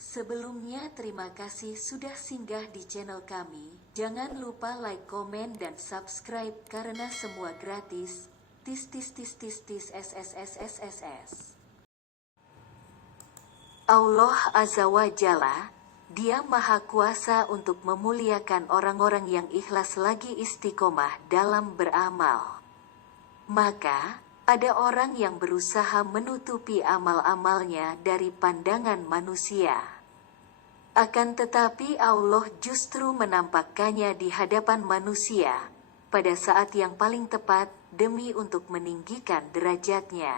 Sebelumnya terima kasih sudah singgah di channel kami. Jangan lupa like, komen, dan subscribe karena semua gratis. Tis tis tis tis tis SSSSSS. Allah Azza wa Jalla, Dia Maha Kuasa untuk memuliakan orang-orang yang ikhlas lagi istiqomah dalam beramal. Maka, ada orang yang berusaha menutupi amal-amalnya dari pandangan manusia. Akan tetapi Allah justru menampakkannya di hadapan manusia, pada saat yang paling tepat, demi untuk meninggikan derajatnya.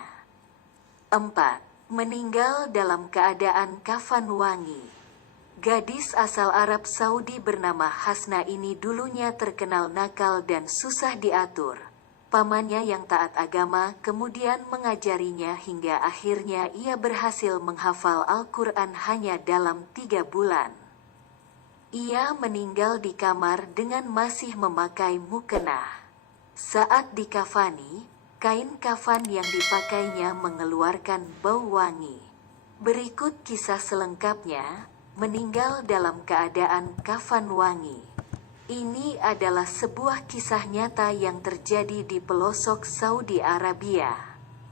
4. Meninggal dalam keadaan kafan wangi. Gadis asal Arab Saudi bernama Hasna ini dulunya terkenal nakal dan susah diatur. Pamannya yang taat agama kemudian mengajarinya hingga akhirnya ia berhasil menghafal Al-Quran hanya dalam 3 bulan. Ia meninggal di kamar dengan masih memakai mukenah. Saat dikafani, kain kafan yang dipakainya mengeluarkan bau wangi. Berikut kisah selengkapnya, meninggal dalam keadaan kafan wangi. Ini adalah sebuah kisah nyata yang terjadi di pelosok Saudi Arabia.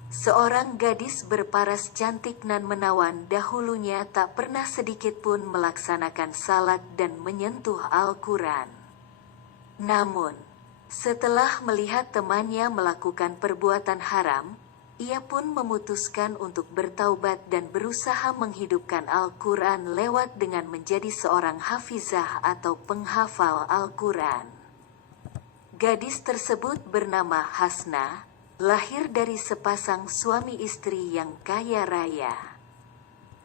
Seorang gadis berparas cantik nan menawan dahulunya tak pernah sedikit pun melaksanakan salat dan menyentuh Al-Quran. Namun, setelah melihat temannya melakukan perbuatan haram, ia pun memutuskan untuk bertaubat dan berusaha menghidupkan Al-Quran lewat dengan menjadi seorang hafizah atau penghafal Al-Quran. Gadis tersebut bernama Hasna, lahir dari sepasang suami istri yang kaya raya.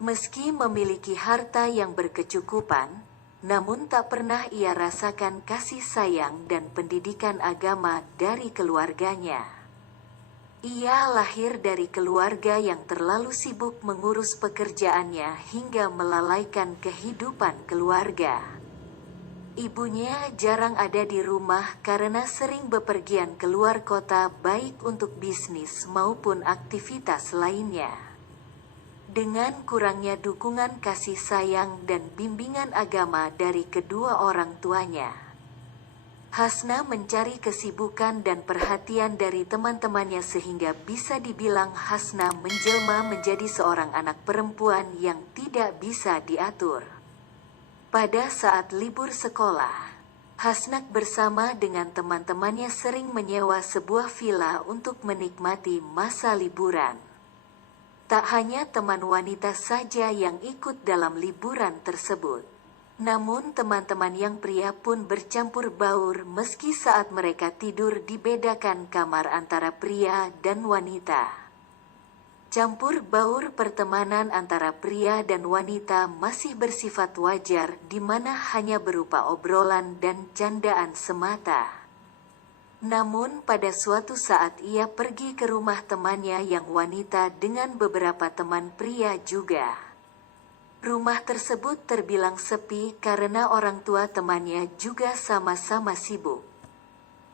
Meski memiliki harta yang berkecukupan, namun tak pernah ia rasakan kasih sayang dan pendidikan agama dari keluarganya. Ia lahir dari keluarga yang terlalu sibuk mengurus pekerjaannya hingga melalaikan kehidupan keluarga. Ibunya jarang ada di rumah karena sering bepergian keluar kota baik untuk bisnis maupun aktivitas lainnya. Dengan kurangnya dukungan kasih sayang dan bimbingan agama dari kedua orang tuanya, Hasna mencari kesibukan dan perhatian dari teman-temannya sehingga bisa dibilang Hasna menjelma menjadi seorang anak perempuan yang tidak bisa diatur. Pada saat libur sekolah, Hasna bersama dengan teman-temannya sering menyewa sebuah villa untuk menikmati masa liburan. Tak hanya teman wanita saja yang ikut dalam liburan tersebut, namun teman-teman yang pria pun bercampur baur meski saat mereka tidur dibedakan kamar antara pria dan wanita. Campur baur pertemanan antara pria dan wanita masih bersifat wajar di mana hanya berupa obrolan dan candaan semata. Namun pada suatu saat ia pergi ke rumah temannya yang wanita dengan beberapa teman pria juga. Rumah tersebut terbilang sepi karena orang tua temannya juga sama-sama sibuk.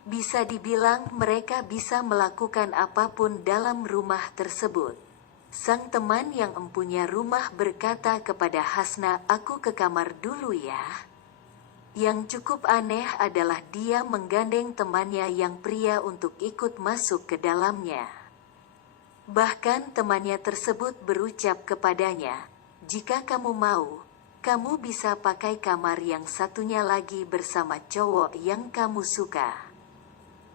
Bisa dibilang mereka bisa melakukan apapun dalam rumah tersebut. Sang teman yang empunya rumah berkata kepada Hasna, "Aku ke kamar dulu ya." Yang cukup aneh adalah dia menggandeng temannya yang pria untuk ikut masuk ke dalamnya. Bahkan temannya tersebut berucap kepadanya, "Jika kamu mau, kamu bisa pakai kamar yang satunya lagi bersama cowok yang kamu suka."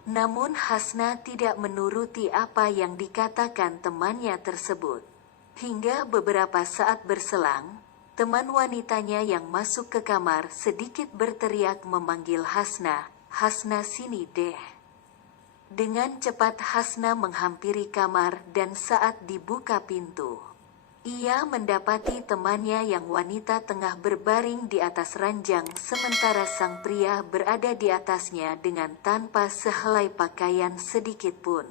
Namun Hasna tidak menuruti apa yang dikatakan temannya tersebut. Hingga beberapa saat berselang, teman wanitanya yang masuk ke kamar sedikit berteriak memanggil Hasna, "Hasna sini deh." Dengan cepat Hasna menghampiri kamar dan saat dibuka pintu, ia mendapati temannya yang wanita tengah berbaring di atas ranjang sementara sang pria berada di atasnya dengan tanpa sehelai pakaian sedikit pun.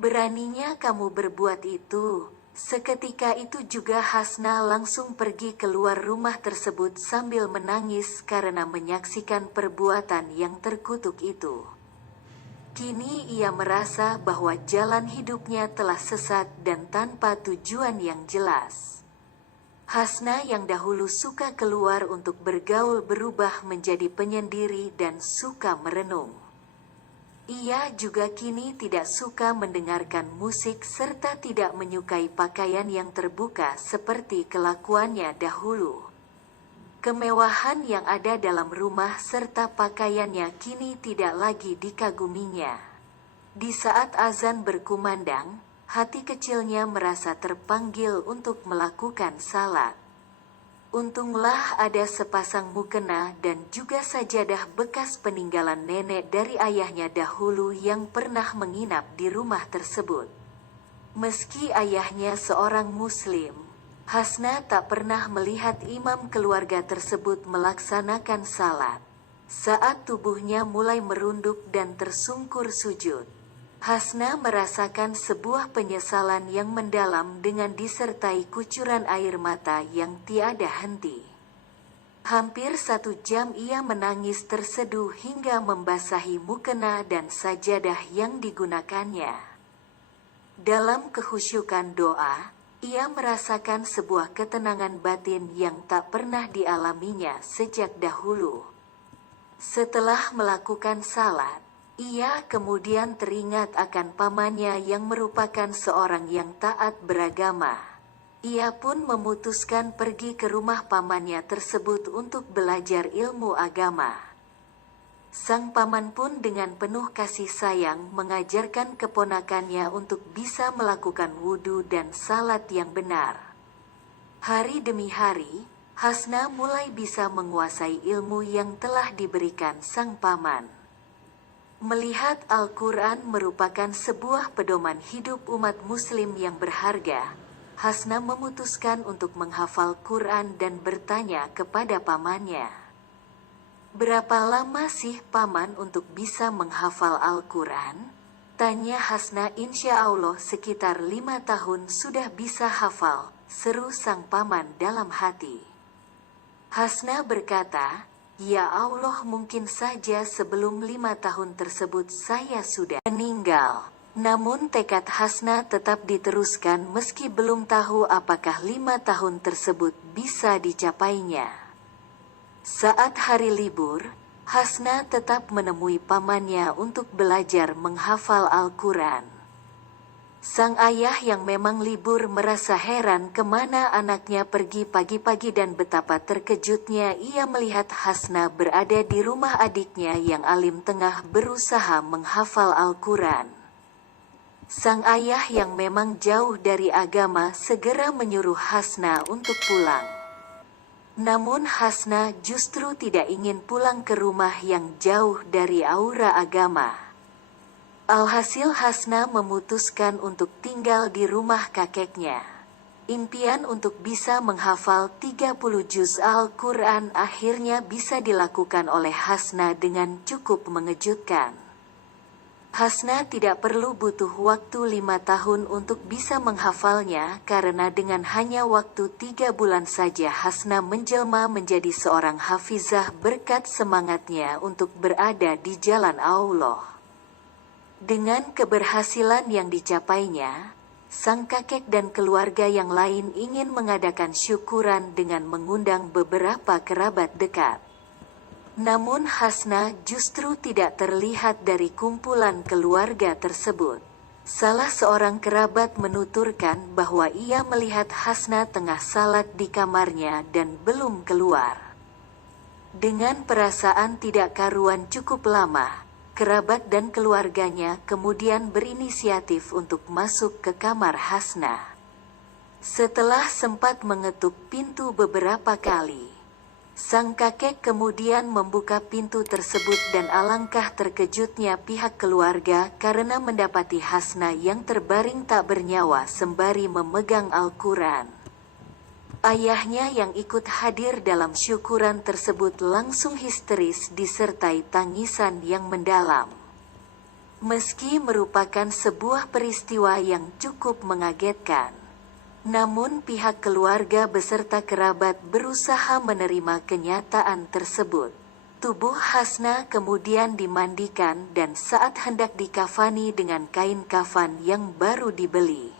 "Beraninya kamu berbuat itu?" Seketika itu juga Hasna langsung pergi keluar rumah tersebut sambil menangis karena menyaksikan perbuatan yang terkutuk itu. Kini ia merasa bahwa jalan hidupnya telah sesat dan tanpa tujuan yang jelas. Hasna yang dahulu suka keluar untuk bergaul berubah menjadi penyendiri dan suka merenung. Ia juga kini tidak suka mendengarkan musik serta tidak menyukai pakaian yang terbuka seperti kelakuannya dahulu. Kemewahan yang ada dalam rumah serta pakaiannya kini tidak lagi dikaguminya. Di saat azan berkumandang, hati kecilnya merasa terpanggil untuk melakukan salat. Untunglah ada sepasang mukena dan juga sajadah bekas peninggalan nenek dari ayahnya dahulu yang pernah menginap di rumah tersebut. Meski ayahnya seorang muslim, Hasna tak pernah melihat imam keluarga tersebut melaksanakan salat. Saat tubuhnya mulai merunduk dan tersungkur sujud, Hasna merasakan sebuah penyesalan yang mendalam dengan disertai kucuran air mata yang tiada henti. Hampir 1 jam ia menangis terseduh hingga membasahi mukena dan sajadah yang digunakannya. Dalam kehusyukan doa, ia merasakan sebuah ketenangan batin yang tak pernah dialaminya sejak dahulu. Setelah melakukan salat, ia kemudian teringat akan pamannya yang merupakan seorang yang taat beragama. Ia pun memutuskan pergi ke rumah pamannya tersebut untuk belajar ilmu agama. Sang paman pun dengan penuh kasih sayang mengajarkan keponakannya untuk bisa melakukan wudhu dan salat yang benar. Hari demi hari, Hasna mulai bisa menguasai ilmu yang telah diberikan sang paman. Melihat Al-Quran merupakan sebuah pedoman hidup umat muslim yang berharga, Hasna memutuskan untuk menghafal Quran dan bertanya kepada pamannya. "Berapa lama sih paman untuk bisa menghafal Al-Quran?" Tanya Hasna. "Insya Allah sekitar 5 tahun sudah bisa hafal," seru sang paman dalam hati. Hasna berkata, "Ya Allah, mungkin saja sebelum 5 tahun tersebut saya sudah meninggal." Namun tekad Hasna tetap diteruskan meski belum tahu apakah 5 tahun tersebut bisa dicapainya. Saat hari libur, Hasna tetap menemui pamannya untuk belajar menghafal Al-Quran. Sang ayah yang memang libur merasa heran kemana anaknya pergi pagi-pagi dan betapa terkejutnya ia melihat Hasna berada di rumah adiknya yang alim tengah berusaha menghafal Al-Quran. Sang ayah yang memang jauh dari agama segera menyuruh Hasna untuk pulang. Namun Hasna justru tidak ingin pulang ke rumah yang jauh dari aura agama. Alhasil Hasna memutuskan untuk tinggal di rumah kakeknya. Impian untuk bisa menghafal 30 juz Al-Quran akhirnya bisa dilakukan oleh Hasna dengan cukup mengejutkan. Hasna tidak perlu butuh waktu 5 tahun untuk bisa menghafalnya karena dengan hanya waktu 3 bulan saja Hasna menjelma menjadi seorang hafizah berkat semangatnya untuk berada di jalan Allah. Dengan keberhasilan yang dicapainya, sang kakek dan keluarga yang lain ingin mengadakan syukuran dengan mengundang beberapa kerabat dekat. Namun Hasna justru tidak terlihat dari kumpulan keluarga tersebut. Salah seorang kerabat menuturkan bahwa ia melihat Hasna tengah salat di kamarnya dan belum keluar. Dengan perasaan tidak karuan cukup lama, kerabat dan keluarganya kemudian berinisiatif untuk masuk ke kamar Hasna. Setelah sempat mengetuk pintu beberapa kali, sang kakek kemudian membuka pintu tersebut dan alangkah terkejutnya pihak keluarga karena mendapati Hasna yang terbaring tak bernyawa sembari memegang Al-Quran. Ayahnya yang ikut hadir dalam syukuran tersebut langsung histeris disertai tangisan yang mendalam. Meski merupakan sebuah peristiwa yang cukup mengagetkan, namun pihak keluarga beserta kerabat berusaha menerima kenyataan tersebut. Tubuh Hasna kemudian dimandikan dan saat hendak dikafani dengan kain kafan yang baru dibeli,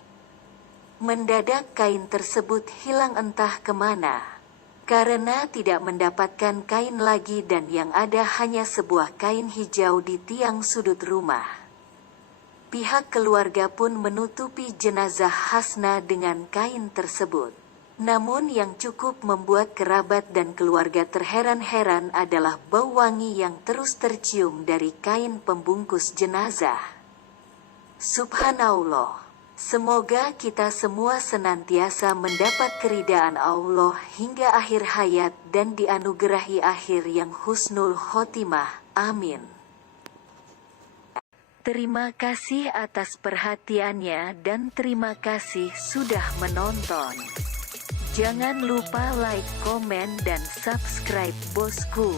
Mendadak kain tersebut hilang entah kemana. Karena tidak mendapatkan kain lagi dan yang ada hanya sebuah kain hijau di tiang sudut rumah. Pihak keluarga pun menutupi jenazah Hasna dengan kain tersebut. Namun yang cukup membuat kerabat dan keluarga terheran-heran adalah bau wangi yang terus tercium dari kain pembungkus jenazah. Subhanallah. Semoga kita semua senantiasa mendapat keridaan Allah hingga akhir hayat dan dianugerahi akhir yang husnul khotimah. Amin. Terima kasih atas perhatiannya dan terima kasih sudah menonton. Jangan lupa like, komen, dan subscribe bosku.